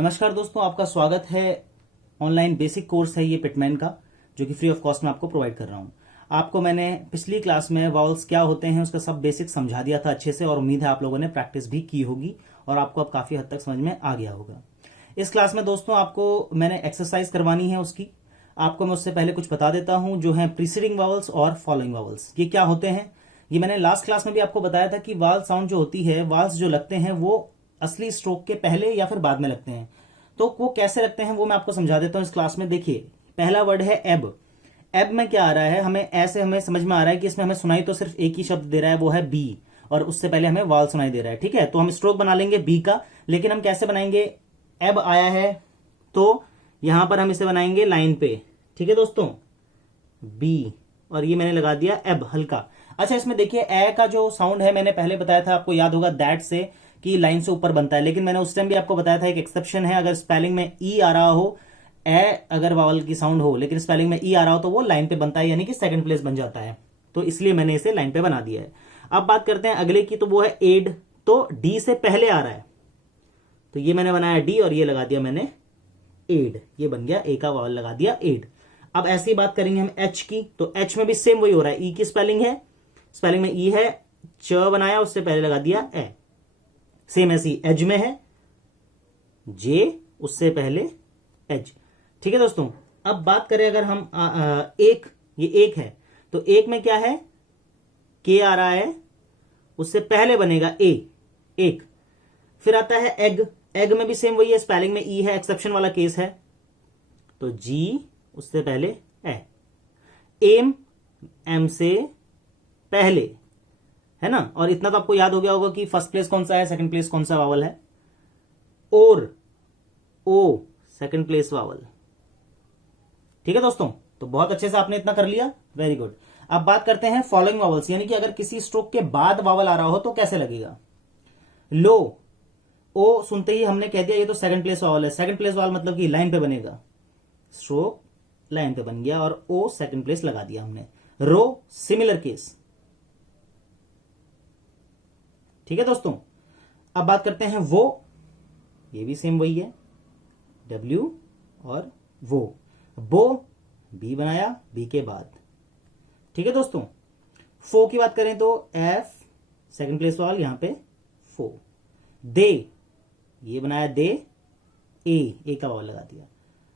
नमस्कार दोस्तों, आपका स्वागत है। ऑनलाइन बेसिक कोर्स है ये पिटमैन का, जो कि फ्री ऑफ कॉस्ट में आपको प्रोवाइड कर रहा हूँ। आपको मैंने पिछली क्लास में वावल्स क्या होते हैं उसका सब बेसिक समझा दिया था अच्छे से, और उम्मीद है आप लोगों ने प्रैक्टिस भी की होगी और आपको अब काफी हद तक समझ में आ गया होगा। इस क्लास में दोस्तों आपको मैंने एक्सरसाइज करवानी है उसकी। आपको मैं उससे पहले कुछ बता देता हूं, जो है प्रीसीडिंग वावल्स और फॉलोइंग वावल्स ये क्या होते हैं। ये मैंने लास्ट क्लास में भी आपको बताया था कि वावल साउंड जो होती है, वावल्स जो लगते हैं वो असली स्ट्रोक के पहले या फिर बाद में लगते हैं। तो वो कैसे लगते हैं वो मैं आपको समझा देता हूं इस क्लास में। देखिए, पहला वर्ड है एब। एब में क्या आ रहा है, हमें समझ में आ रहा है कि इसमें हमें सुनाई तो सिर्फ एक ही शब्द दे रहा है, वो है बी, और उससे पहले हमें वाल सुनाई दे रहा है। ठीक है, तो हम स्ट्रोक बना लेंगे बी का, लेकिन हम कैसे बनाएंगे। एब आया है तो यहां पर हम इसे बनाएंगे लाइन पे। ठीक है दोस्तों, बी, और ये मैंने लगा दिया एब हल्का। अच्छा, इसमें देखिए ए का जो साउंड है मैंने पहले बताया था, आपको याद होगा, दैट से कि लाइन से ऊपर बनता है। लेकिन मैंने उस टाइम भी आपको बताया था एक एक्सेप्शन है, अगर स्पेलिंग में ई आ रहा हो, ए अगर वावल की साउंड हो लेकिन स्पेलिंग में ई आ रहा हो तो वो लाइन पे बनता है, यानी कि सेकंड प्लेस बन जाता है। तो इसलिए मैंने इसे लाइन पे बना दिया है। अब बात करते हैं अगले की, तो वो है एड। तो डी से पहले आ रहा है, तो ये मैंने बनाया डी और ये लगा दिया मैंने एड। ये बन गया ए का वावल, लगा दिया एड। अब ऐसी बात करेंगे हम एच की, तो एच में भी सेम वही हो रहा है। ई की स्पेलिंग है, स्पेलिंग में ई है, च बनाया उससे पहले लगा दिया ए। सेम ऐसी एज में है, जे उससे पहले एज। ठीक है दोस्तों, अब बात करें अगर हम एक, ये एक है तो एक में क्या है, के आ रहा है, उससे पहले बनेगा ए, एक। फिर आता है एग। एग में भी सेम वही है, स्पेलिंग में ई है, एक्सेप्शन वाला केस है, तो जी उससे पहले ए। एम, एम से पहले, है ना। और इतना तो आपको याद हो गया होगा कि फर्स्ट प्लेस कौन सा है, सेकंड प्लेस कौन सा वावल है। और ओ सेकंड प्लेस वावल। ठीक है दोस्तों, तो बहुत अच्छे से आपने इतना कर लिया, वेरी गुड। अब बात करते हैं फॉलोइंग वावल्स, यानी कि अगर किसी स्ट्रोक के बाद वावल आ रहा हो तो कैसे लगेगा। लो, ओ सुनते ही हमने कह दिया ये तो सेकंड प्लेस वावल है। सेकंड प्लेस वावल मतलब कि लाइन पे बनेगा, स्ट्रोक लाइन पे बन गया और ओ सेकंड प्लेस लगा दिया हमने। रो सिमिलर केस। ठीक है दोस्तों, अब बात करते हैं वो। ये भी सेम वही है, डब्ल्यू और वो। बो, बी बनाया बी के बाद। ठीक है दोस्तों, फो की बात करें तो एफ सेकंड प्लेस वाल, यहां पे फो। दे, ये बनाया दे, ए का वावल लगा दिया।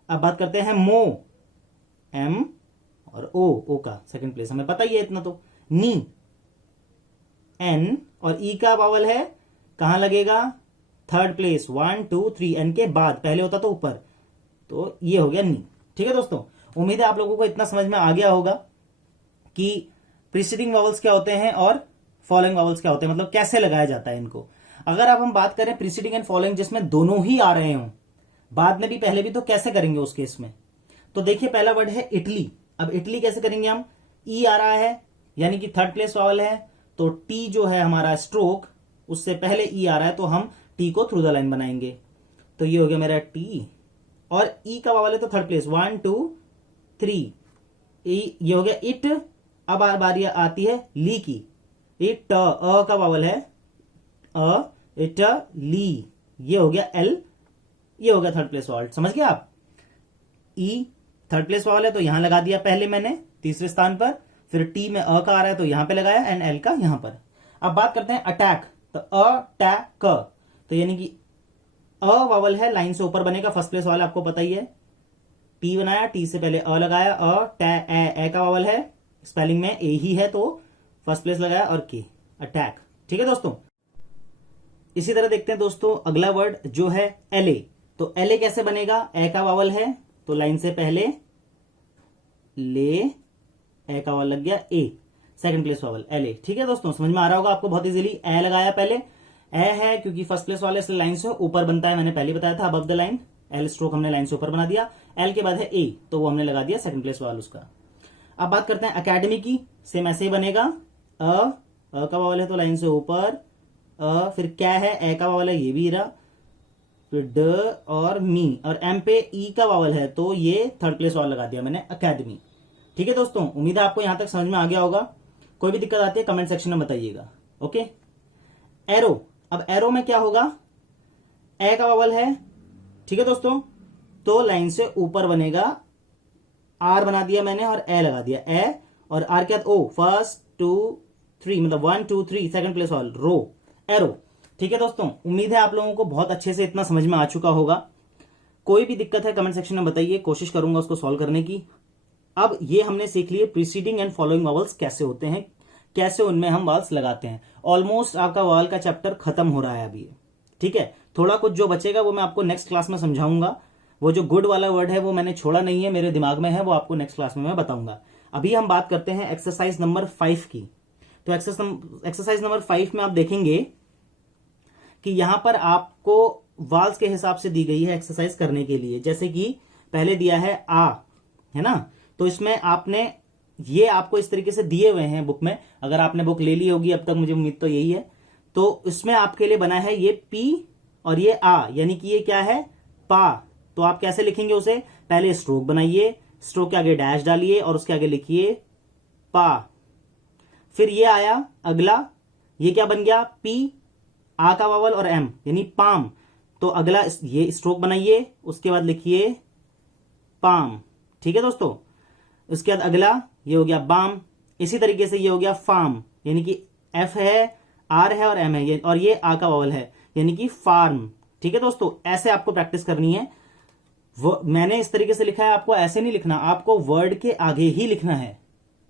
अब बात करते हैं मो, एम और ओ का सेकंड प्लेस हमें पता ही है इतना तो। नी, एन और ई का वावल है, कहां लगेगा, थर्ड प्लेस, 1 2 3, एन के बाद, पहले होता तो ऊपर, तो ये हो गया नी। ठीक है दोस्तों, उम्मीद है आप लोगों को इतना समझ में आ गया होगा कि प्रीसीडिंग वावल्स क्या होते हैं और फॉलोइंग वावल्स क्या होते हैं, मतलब कैसे लगाया जाता है इनको। अगर अब हम बात करें प्रीसीडिंग एंड फॉलोइंग जिसमें दोनों ही आ रहे हों, बाद में भी पहले भी, तो कैसे करेंगे उस केस में। तो देखिए, पहला वर्ड है इटली। अब इटली कैसे करेंगे हम, ई आ रहा है यानी कि थर्ड प्लेस वावल है, तो टी जो है हमारा स्ट्रोक, उससे पहले ई आ रहा है तो हम टी को थ्रू द लाइन बनाएंगे। तो ये हो गया मेरा टी, और ई का वावल है तो थर्ड प्लेस, 1 2 3, ये हो गया इट। अब बारी आती है ली की, इट, अ का वावल है, अ, इट, ली, ये हो गया एल, ये हो गया थर्ड प्लेस वावल। समझ गए आप। ई थर्ड प्लेस वावल है तो यहां लगा दिया पहले मैंने तीसरे स्थान पर, फिर टी में अ का आ रहा है तो यहां पे लगाया, एंड एल का यहां पर। अब बात करते हैं अटैक, तो अटैक, तो यानी कि अ वावल है, लाइन से ऊपर बनेगा, फर्स्ट प्लेस वाला आपको पता ही है। टी बनाया, टी से पहले अ लगाया, ए का वावल है, स्पेलिंग में ए ही है तो फर्स्ट प्लेस लगाया, और के, अटैक। ठीक है दोस्तों, इसी तरह देखते हैं दोस्तों अगला वर्ड जो है एले। तो एले कैसे बनेगा, ए का वावल है तो लाइन से पहले ले, ए का वावल लग गया ए, सेकंड प्लेस वावल एले। ठीक है दोस्तों, समझ में आ रहा होगा आपको बहुत इजीली। ए लगाया पहले, ए है क्योंकि फर्स्ट प्लेस वाले से लाइन से ऊपर बनता है, मैंने पहले बताया था, above the line. L stroke हमने लाइन से ऊपर बना दिया, एल के बाद है ए तो वो हमने लगा दिया सेकंड प्लेस वाला उसका। अब बात करते हैं अकेडमी की, सेम ऐसे ही बनेगा, अ का वावल है तो लाइन से ऊपर, फिर क्या है, ए का वावल है, ये भी रहा, फिर ड और मी, और एम पे ई का वावल है तो ये थर्ड प्लेस वाला लगा दिया मैंने, अकेडमी। ठीक है दोस्तों, उम्मीद है आपको यहां तक समझ में आ गया होगा। कोई भी दिक्कत आती है कमेंट सेक्शन में बताइएगा। Okay, arrow. अब एरो में क्या होगा, ए का वावल है ठीक है दोस्तों, तो लाइन से ऊपर बनेगा, आर बना दिया मैंने और ए लगा दिया, ए और आर क्या, ओ, फर्स्ट 2 3, मतलब 1 2 3, सेकंड प्लेस ऑल, रो, एरो। ठीक है दोस्तों, उम्मीद है आप लोगों को बहुत अच्छे से इतना समझ में आ चुका होगा। कोई भी दिक्कत है कमेंट सेक्शन में बताइए, कोशिश करूंगा उसको सॉल्व करने की। अब ये हमने सीख लिए प्रीसीडिंग एंड फॉलोइंग वॉवल्स कैसे होते हैं, कैसे उनमें हम वॉवल्स लगाते हैं। ऑलमोस्ट आपका वॉवल का चैप्टर खत्म हो रहा है अभी, ठीक है। थोड़ा कुछ जो बचेगा वो मैं आपको नेक्स्ट क्लास में समझाऊंगा। वो जो गुड वाला वर्ड है वो मैंने छोड़ा नहीं है, मेरे दिमाग में है, वो आपको नेक्स्ट क्लास में मैं बताऊंगा। अभी हम बात करते हैं एक्सरसाइज नंबर 5 की। तो एक्सरसाइज नंबर 5 में आप देखेंगे कि यहां पर आपको वॉवल्स के हिसाब से दी गई है एक्सरसाइज करने के लिए। जैसे कि पहले दिया है आ, है ना, तो इसमें आपने, ये आपको इस तरीके से दिए हुए हैं बुक में, अगर आपने बुक ले ली होगी अब तक, मुझे उम्मीद तो यही है। तो इसमें आपके लिए बना है ये पी और ये आ, यानी कि ये क्या है, पा। तो आप कैसे लिखेंगे उसे, पहले स्ट्रोक बनाइए, स्ट्रोक के आगे डैश डालिए और उसके आगे लिखिए पा। फिर ये आया अगला, ये क्या बन गया, पी, आ का वावल और एम यानी पाम। तो अगला ये स्ट्रोक बनाइए, उसके बाद लिखिए पाम। ठीक है दोस्तों, उसके बाद अगला ये हो गया बाम। इसी तरीके से ये हो गया फार्म, यानी कि एफ है, आर है और एम है, और ये आ का वावल है यानी कि फार्म। ठीक है दोस्तों, ऐसे आपको प्रैक्टिस करनी है। मैंने इस तरीके से लिखा है, आपको ऐसे नहीं लिखना, आपको वर्ड के आगे ही लिखना है।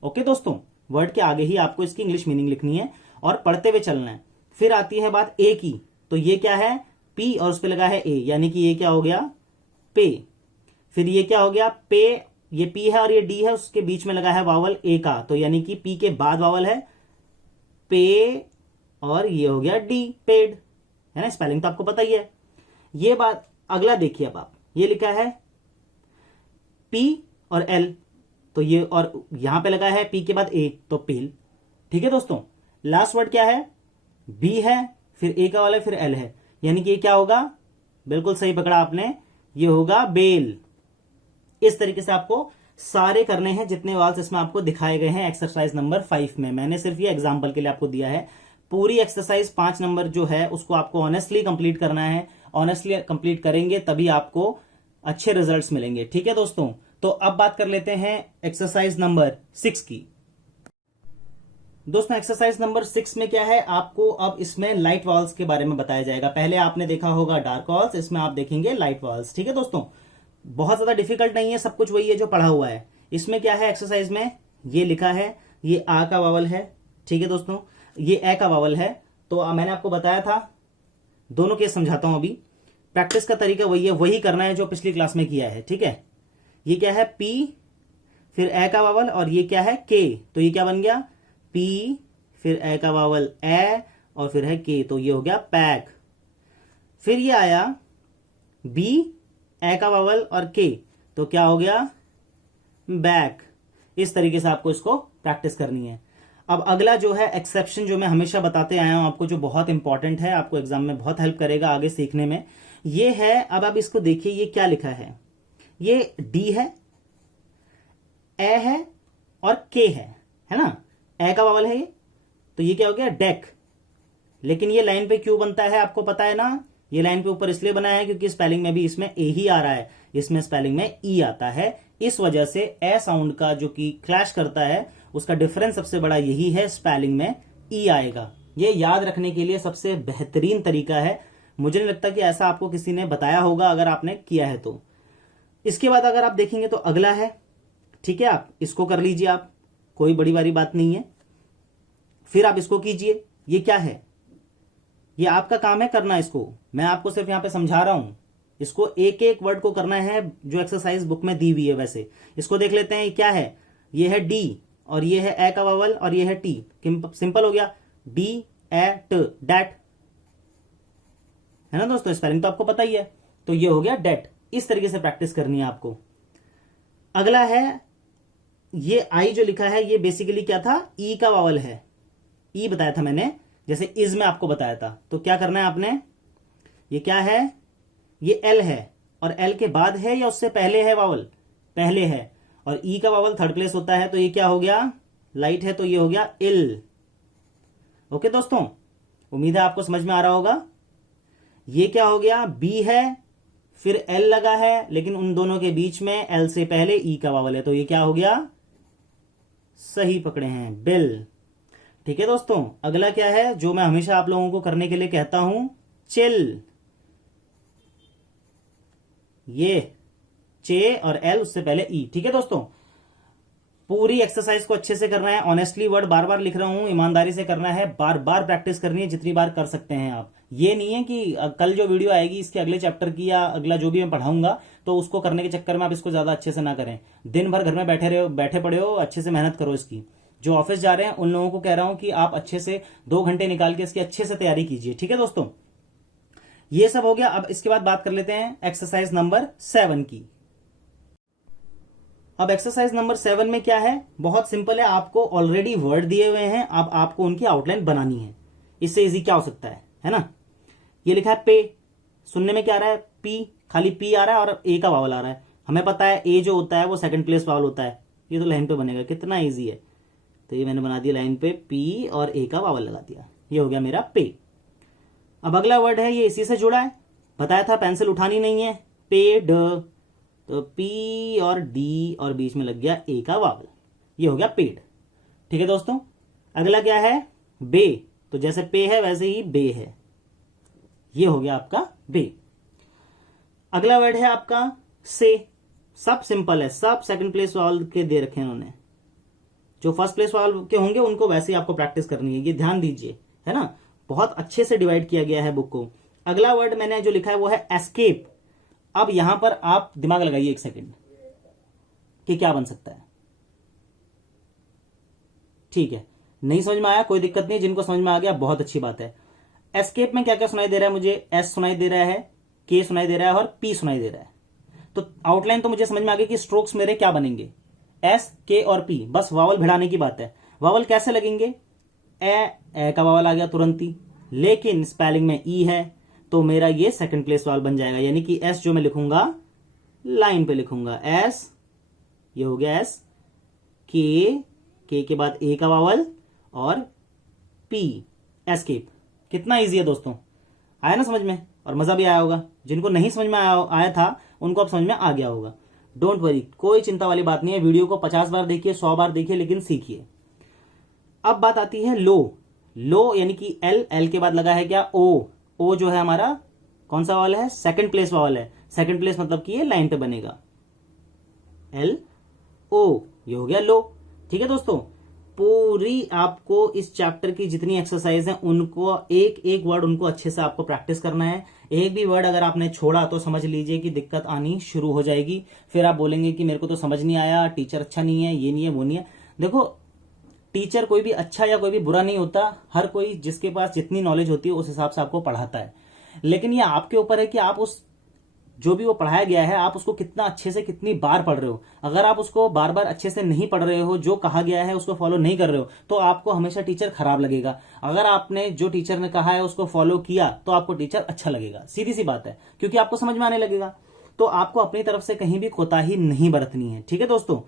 ओके दोस्तों, वर्ड के आगे ही आपको इसकी इंग्लिश मीनिंग लिखनी है और पढ़ते हुए चलना है। फिर आती है बात ए की, तो ये क्या है, पी और उस पर लगा है ए, यानी कि ये क्या हो गया, पे। फिर ये क्या हो गया, पे, ये पी है और ये डी है, उसके बीच में लगा है वावल ए का, तो यानी कि पी के बाद वावल है पे, और ये हो गया डी, पेड, है ना। स्पेलिंग तो आपको पता ही है। ये बात, अगला देखिए अब आप, ये लिखा है पी और एल, तो ये, और यहां पे लगा है पी के बाद ए, तो पेल। ठीक है दोस्तों, लास्ट वर्ड क्या है, बी है, फिर ए का वाला फिर एल है, यानी कि ये क्या होगा, बिल्कुल सही पकड़ा आपने, ये होगा बेल। इस तरीके से आपको सारे करने हैं जितने वाल्स इसमें आपको दिखाए गए हैं एक्सरसाइज नंबर 5 में। मैंने सिर्फ ये एग्जांपल के लिए आपको दिया है। पूरी एक्सरसाइज 5 नंबर जो है उसको आपको ऑनेस्टली कंप्लीट करना है। ऑनेस्टली कंप्लीट करेंगे तभी आपको अच्छे रिजल्ट्स मिलेंगे। ठीक है दोस्तों, तो अब बात कर लेते हैं एक्सरसाइज नंबर 6 की। दोस्तों, एक्सरसाइज नंबर 6 में क्या है, आपको अब इसमें लाइट वॉल्स के बारे में बताया जाएगा। पहले आपने देखा होगा डार्क वॉल्स, इसमें आप देखेंगे लाइट वॉल्स। ठीक है दोस्तों, बहुत ज्यादा डिफिकल्ट नहीं है, सब कुछ वही है जो पढ़ा हुआ है। इसमें क्या है, एक्सरसाइज में ये लिखा है, ये आ का वावल है, ठीक है दोस्तों, ये ए का वावल है। तो मैंने आपको बताया था, दोनों केस समझाता हूं अभी। प्रैक्टिस का तरीका वही है, वही करना है जो पिछली क्लास में किया है। ठीक है, ये क्या है, पी, फिर ए का वावल, और ये क्या है, के। तो ये क्या बन गया, पी, फिर ए का वावल ए, और फिर है के, तो ये हो गया पैक। फिर ये आया बी, ए का वावल और के, तो क्या हो गया, बैक। इस तरीके से आपको इसको प्रैक्टिस करनी है। अब अगला जो है एक्सेप्शन, जो मैं हमेशा बताते आया हूं आपको, जो बहुत इंपॉर्टेंट है, आपको एग्जाम में बहुत हेल्प करेगा आगे सीखने में, ये है। अब आप इसको देखिए, ये क्या लिखा है, ये डी है, ए है और के है ना। ए का वावल है ये, तो ये क्या हो गया, डेक। लेकिन ये लाइन पे क्यों बनता है आपको पता है ना, ये लाइन पे ऊपर इसलिए बना है क्योंकि स्पेलिंग में भी इसमें ए ही आ रहा है, इसमें स्पेलिंग में ई आता है। इस वजह से ए साउंड का जो कि क्लैश करता है, उसका डिफरेंस सबसे बड़ा यही है, स्पेलिंग में ई आएगा। ये याद रखने के लिए सबसे बेहतरीन तरीका है। मुझे नहीं लगता कि ऐसा आपको किसी ने बताया होगा, अगर आपने किया है तो। इसके बाद अगर आप देखेंगे तो अगला है, ठीक है, आप इसको कर लीजिए, आप, कोई बड़ी बारी बात नहीं है। फिर आप इसको कीजिए, ये क्या है, ये आपका काम है करना इसको, मैं आपको सिर्फ यहां पे समझा रहा हूं। इसको एक एक वर्ड को करना है जो एक्सरसाइज बुक में दी हुई है। वैसे इसको देख लेते हैं, ये क्या है, ये है डी, और ये है ए का वावल, और ये है टी। सिंपल हो गया, डी ए ट, डैट, है ना दोस्तों। स्पेलिंग तो आपको पता ही है, तो ये हो गया डेट। इस तरीके से प्रैक्टिस करनी है आपको। अगला है, ये आई जो लिखा है, ये बेसिकली क्या था, ई का वावल है, ई बताया था मैंने, जैसे इज में आपको बताया था। तो क्या करना है आपने, ये क्या है, ये एल है, और एल के बाद है या उससे पहले है वावल, पहले है, और ई का वावल थर्ड प्लेस होता है, तो ये क्या हो गया, लाइट है, तो ये हो गया इल। ओके दोस्तों, उम्मीद है आपको समझ में आ रहा होगा। ये क्या हो गया, बी है, फिर एल लगा है, लेकिन उन दोनों के बीच में एल से पहले ई का वावल है, तो ये क्या हो गया, सही पकड़े हैं, बिल। ठीक है दोस्तों, अगला क्या है जो मैं हमेशा आप लोगों को करने के लिए कहता हूं, चिल। ये चे और एल, उससे पहले ई। ठीक है दोस्तों, पूरी एक्सरसाइज को अच्छे से करना है। ऑनेस्टली वर्ड बार बार लिख रहा हूं, ईमानदारी से करना है, बार बार प्रैक्टिस करनी है, जितनी बार कर सकते हैं आप। ये नहीं है कि कल जो वीडियो आएगी इसके अगले चैप्टर की या अगला जो भी मैं पढ़ाऊंगा तो उसको करने के चक्कर में आप इसको ज्यादा अच्छे से ना करें। दिन भर घर में बैठे पड़े हो, अच्छे से मेहनत करो इसकी। जो ऑफिस जा रहे हैं उन लोगों को कह रहा हूं कि आप अच्छे से 2 घंटे निकाल के इसकी अच्छे से तैयारी कीजिए। ठीक है दोस्तों, ये सब हो गया। अब इसके बाद बात कर लेते हैं एक्सरसाइज नंबर 7 की। अब एक्सरसाइज नंबर 7 में क्या है, बहुत सिंपल है। आपको ऑलरेडी वर्ड दिए हुए हैं, अब आपको उनकी आउटलाइन बनानी है। इससे इजी क्या हो सकता है ना। ये लिखा है पे, सुनने में क्या आ रहा है, पी, खाली पी आ रहा है और ए का वावल आ रहा है। हमें पता है ए जो होता है वो सेकंड प्लेस वावल होता है। ये तो लाइन पे बनेगा, कितना इजी है। तो ये मैंने बना दिया लाइन पे, पी और ए का वावल लगा दिया, ये हो गया मेरा पे। अब अगला वर्ड है, ये इसी से जुड़ा है, बताया था पेंसिल उठानी नहीं है, पेड। तो पी और डी और बीच में लग गया ए का वावल, ये हो गया पेड। ठीक है दोस्तों, अगला क्या है, बे। तो जैसे पे है वैसे ही बे है, ये हो गया आपका बे। अगला वर्ड है आपका से। सब सिंपल है, सब सेकंड प्लेस वावल के दे रखे हैं उन्होंने। जो फर्स्ट प्लेस वावल के होंगे उनको वैसे ही आपको प्रैक्टिस करनी है, ये ध्यान दीजिए, है ना। बहुत अच्छे से डिवाइड किया गया है बुक को। अगला वर्ड मैंने जो लिखा है वो है एस्केप। अब यहां पर आप दिमाग लगाइए 1 सेकेंड कि क्या बन सकता है। ठीक है, नहीं समझ में आया कोई दिक्कत नहीं, जिनको समझ में आ गया बहुत अच्छी बात है। एस्केप में क्या क्या सुनाई दे रहा है मुझे, एस सुनाई दे रहा है, के सुनाई दे रहा है और पी सुनाई दे रहा है। तो आउटलाइन तो मुझे समझ में आ गई कि स्ट्रोक्स मेरे क्या बनेंगे, एस, के और पी। बस वावल भिड़ाने की बात है। वावल कैसे लगेंगे, ए का वावल आ गया तुरंत ही, लेकिन स्पेलिंग में ई है तो मेरा ये सेकंड प्लेस वावल बन जाएगा। यानी कि एस जो मैं लिखूंगा लाइन पे लिखूंगा, एस, ये हो गया एस, के के बाद ए का वावल और पी, एस्केप। कितना इजी है दोस्तों, आया ना समझ में, और मजा भी आया होगा। जिनको नहीं समझ में आया था उनको अब समझ में आ गया होगा। डोंट वरी, कोई चिंता वाली बात नहीं है। वीडियो को 50 बार देखिए, 100 बार देखिए, लेकिन सीखिए। अब बात आती है लो। लो यानी कि एल के बाद लगा है क्या, ओ जो है हमारा कौन सा वावल है, सेकंड प्लेस वावल है। सेकंड प्लेस मतलब कि ये लाइन पे बनेगा, एल ओ, ये हो गया लो। ठीक है दोस्तों, पूरी आपको इस चैप्टर की जितनी एक्सरसाइज है उनको एक एक वर्ड उनको अच्छे से आपको प्रैक्टिस करना है। एक भी वर्ड अगर आपने छोड़ा तो समझ लीजिए कि दिक्कत आनी शुरू हो जाएगी। फिर आप बोलेंगे कि मेरे को तो समझ नहीं आया, टीचर अच्छा नहीं है, ये नहीं है, वो नहीं है। देखो, टीचर कोई भी अच्छा या कोई भी बुरा नहीं होता। हर कोई जिसके पास जितनी नॉलेज होती है उस हिसाब से आपको पढ़ाता है। लेकिन ये आपके ऊपर है कि आप उस जो भी वो पढ़ाया गया है आप उसको कितना अच्छे से कितनी बार पढ़ रहे हो। अगर आप उसको बार बार अच्छे से नहीं पढ़ रहे हो, जो कहा गया है उसको फॉलो नहीं कर रहे हो, तो आपको हमेशा टीचर खराब लगेगा। अगर आपने जो टीचर ने कहा है उसको फॉलो किया तो आपको टीचर अच्छा लगेगा। सीधी सी बात है, क्योंकि आपको समझ में आने लगेगा। तो आपको अपनी तरफ से कहीं भी कोताही नहीं बरतनी है। ठीक है दोस्तों,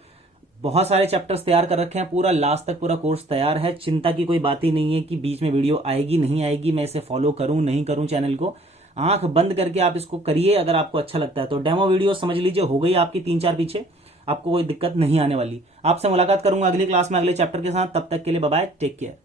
बहुत सारे चैप्टर्स तैयार कर रखे हैं, पूरा लास्ट तक पूरा कोर्स तैयार है। चिंता की कोई बात ही नहीं है कि बीच में वीडियो आएगी नहीं आएगी, मैं इसे फॉलो करूं नहीं करूं चैनल को। आंख बंद करके आप इसको करिए। अगर आपको अच्छा लगता है तो डेमो वीडियो समझ लीजिए, हो गई आपकी 3-4 पीछे, आपको कोई दिक्कत नहीं आने वाली। आपसे मुलाकात करूंगा अगली क्लास में अगले चैप्टर के साथ। तब तक के लिए बाय बाय, टेक केयर।